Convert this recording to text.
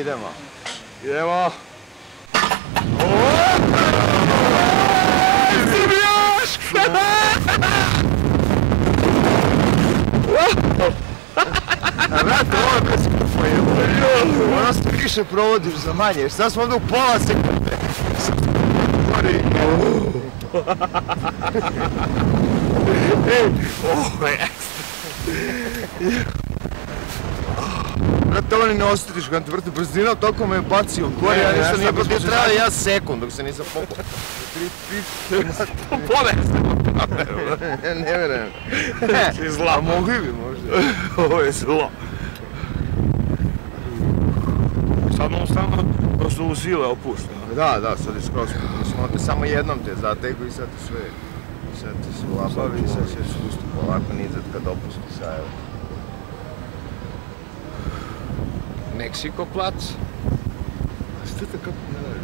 idemo. Idemo. Srbijaš! Vrate, ovo je bez kupa. Ono se više provodiš za manje, jer sad smo ovdje u pola sekunde. Brate, ovo ni ne osjetiš kad te vrti brzina, toliko me je bacio gore, ja ništa nije bilo trebao ja sekund dok se nisam popao. Ne vjerujem. Si zla. A mogli bi možda. Ovo je zlo. Sad on samo su sile opušta. Da, sad je skroz. Mislim, on te samo jednom te zateku i sad te sve... Sad te se ulabavi i sad će spusti polako nizad kad opusti sajeva. Meksiko plac. A što te kako ne radi?